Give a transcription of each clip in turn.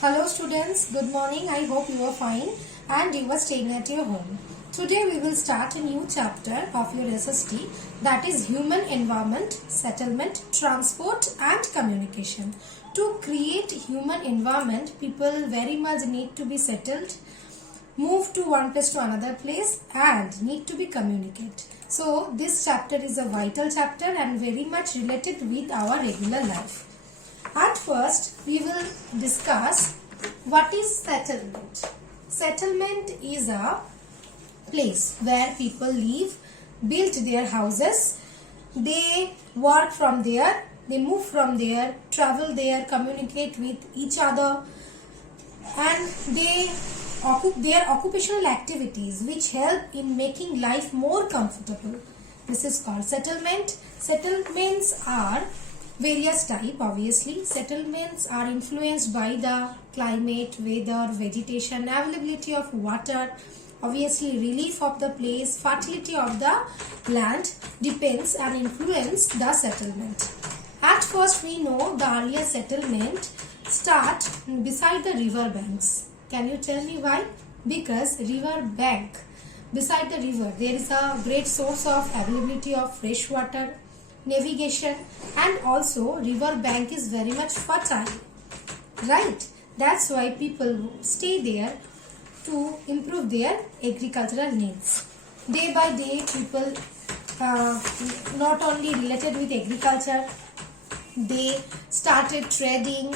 Hello students, good morning. I hope you are fine and you are staying at your home. Today we will start a new chapter of your SST, that is Human Environment, Settlement, Transport and Communication. To create human environment, people very much need to be settled, move to one place to another place and need to be communicate. So this chapter is a vital chapter and very much related with our regular life. At first, we will discuss what is settlement. Settlement is a place where people live, build their houses, they work from there, they move from there, travel there, communicate with each other, and their occupational activities which help in making life more comfortable. This is called settlement. Settlements are various type. Obviously settlements are influenced by the climate, weather, vegetation, availability of water, obviously relief of the place, fertility of the land depends and influence the settlement. At first we know the earlier settlement start beside the river banks. Can you tell me why? Because river bank, beside the river there is a great source of availability of fresh water, navigation, and also river bank is very much fertile, right? That's why people stay there to improve their agricultural needs. Day by day people not only related with agriculture, they started trading,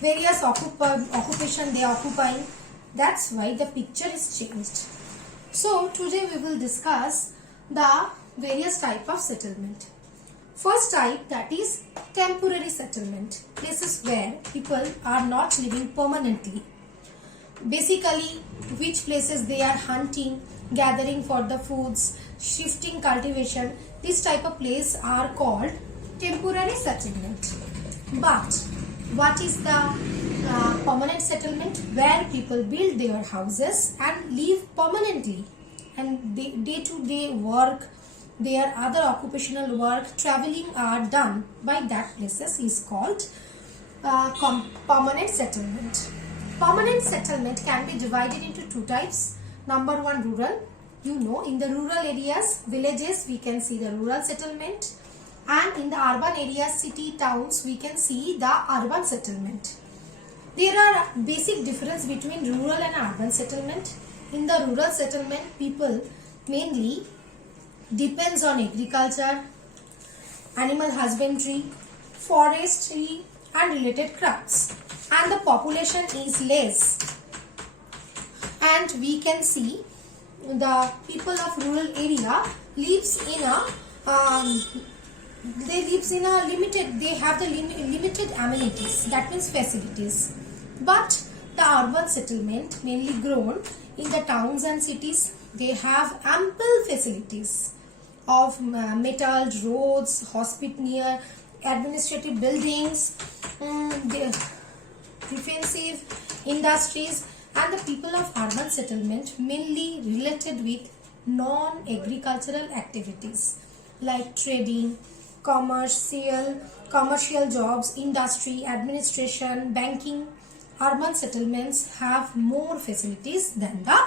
various occupation they occupying. That's why the picture is changed. So today we will discuss the various type of settlement. First type, that is temporary settlement, places where people are not living permanently. Basically which places they are hunting, gathering for the foods, shifting cultivation, this type of place are called temporary settlement. But what is the permanent settlement? Where people build their houses and live permanently, and day to day work, their other occupational work, traveling are done by that places is called permanent settlement. Permanent settlement can be divided into two types. Number one, rural. You know, in the rural areas, villages, we can see the rural settlement, and in the urban areas, city, towns, we can see the urban settlement. There are basic difference between rural and urban settlement. In the rural settlement, people mainly depends on agriculture, animal husbandry, forestry and related crafts, and the population is less, and we can see the people of rural area lives in a they have the limited amenities, that means facilities. But the urban settlement, mainly grown in the towns and cities, they have ample facilities of metal, roads, hospital, administrative buildings, defensive industries, and the people of urban settlement mainly related with non-agricultural activities like trading, commercial jobs, industry, administration, banking. Urban settlements have more facilities than the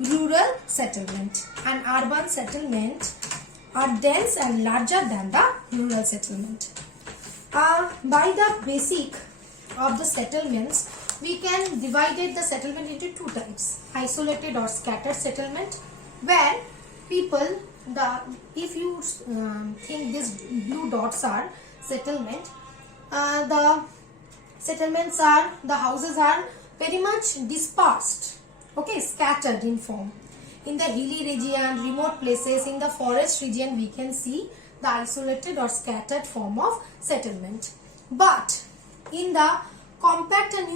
rural settlement, and urban settlement are dense and larger than the rural settlement. By the basic of the settlements, we can divide the settlement into two types: isolated or scattered settlement, where people, if you think these blue dots are settlement, the settlements are, the houses are very much dispersed, okay, scattered in form. In the hilly region, remote places, in the forest region, we can see the isolated or scattered form of settlement. But in the compact and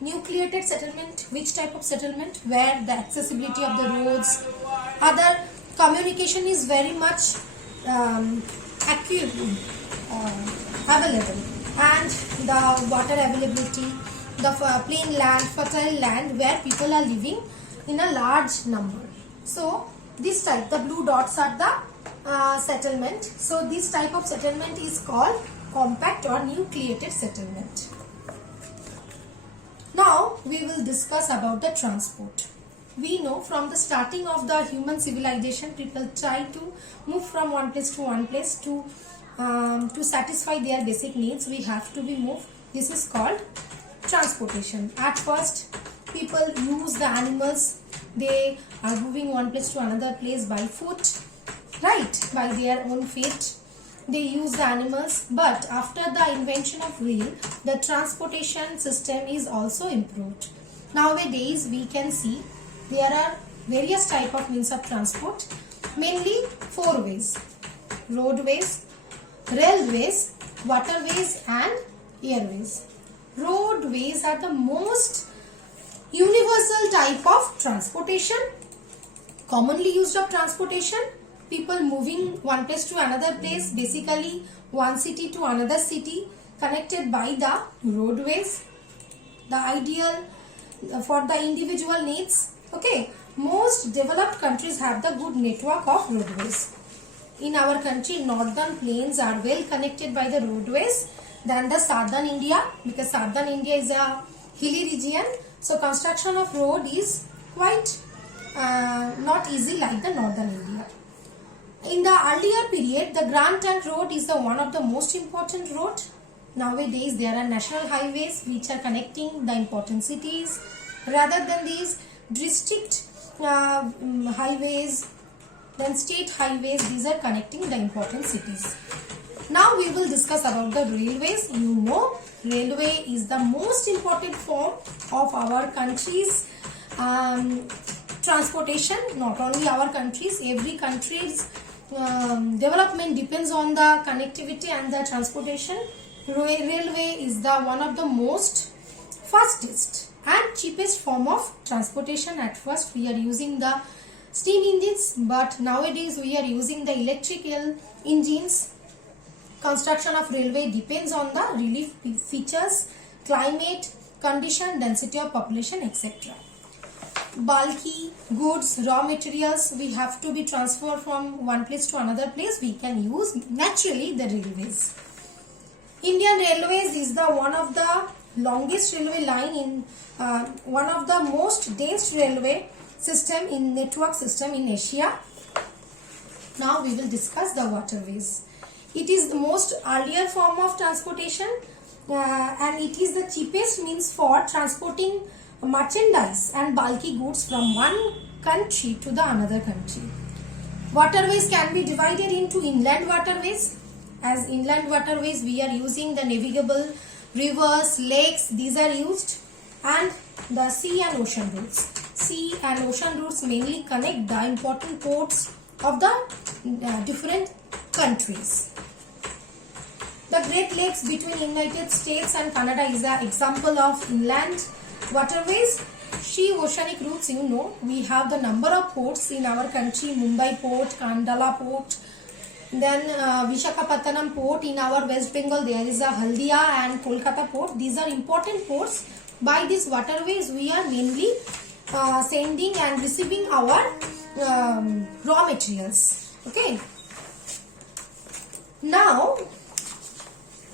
nucleated settlement, which type of settlement? Where the accessibility of the roads, other communication is very much available, and the water availability, the plain land, fertile land where people are living in a large number. So this type, the blue dots are the settlement. So this type of settlement is called compact or nucleated settlement. we will discuss about the transport. We know from the starting of the human civilization, people try to move from one place to one place to satisfy their basic needs. We have to be moved. This is called transportation. At first, people use the animals. They are moving one place to another place by foot, right? By their own feet. They use the animals, but after the invention of wheel, the transportation system is also improved. Nowadays, we can see there are various type of means of transport, mainly four ways: roadways, railways, waterways and airways. Roadways are the most universal type of transportation, commonly used of transportation. People moving one place to another place, basically one city to another city, connected by the roadways. The ideal for the individual needs. Okay, most developed countries have the good network of roadways. In our country, northern plains are well connected by the roadways than the southern India, because southern India is a hilly region. So construction of road is quite not easy like the northern India. In the earlier period, the Grand Trunk Road is the one of the most important road. Nowadays, there are national highways which are connecting the important cities. Rather than these district highways, then state highways, these are connecting the important cities. Now we will discuss about the railways. You know, railway is the most important form of our country's transportation. Not only our countries, every country's development depends on the connectivity and the transportation. Railway is the one of the most fastest and cheapest form of transportation. At first we are using the steam engines, but nowadays we are using the electrical engines. Construction of railway depends on the relief features, climate, condition, density of population, etc. Bulky goods, raw materials, we have to be transferred from one place to another place. We can use naturally the railways. Indian Railways is the one of the longest railway line in one of the most dense railway system in network system in Asia. Now we will discuss the waterways. It is the most earlier form of transportation and it is the cheapest means for transporting merchandise and bulky goods from one country to the another country. Waterways can be divided into inland waterways. As inland waterways, we are using the navigable rivers, lakes, these are used, and the sea and ocean routes. Sea and ocean routes mainly connect the important ports of the different countries. The Great Lakes between United States and Canada is an example of inland waterways. Sea oceanic routes, you know, we have the number of ports in our country: Mumbai port, Kandala port, then Visakhapatnam port. In our West Bengal there is a Haldia and Kolkata port. These are important ports. By these waterways we are mainly sending and receiving our raw materials. Okay. Now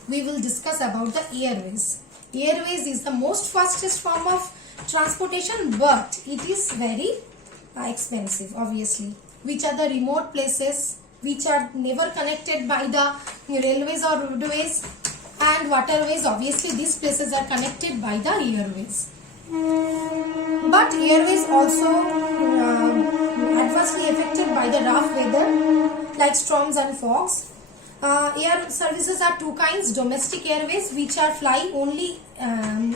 we will discuss about the airways. Airways is the most fastest form of transportation, but it is very expensive, obviously. Which are the remote places which are never connected by the railways or roadways, and waterways, obviously these places are connected by the airways. But airways also adversely affected by the rough weather like storms and fogs. Air services are two kinds: domestic airways, which are fly only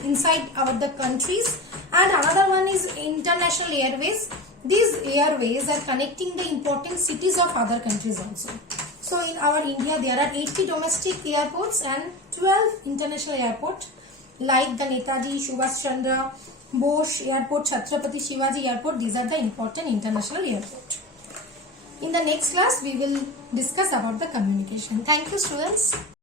inside the countries, and another one is international airways. These airways are connecting the important cities of other countries also. So in our India there are 80 domestic airports and 12 international airports like the Netaji Subhash Chandra Bose Airport, Chhatrapati Shivaji Airport. These are the important international airports. In the next class, we will discuss about the communication. Thank you, students.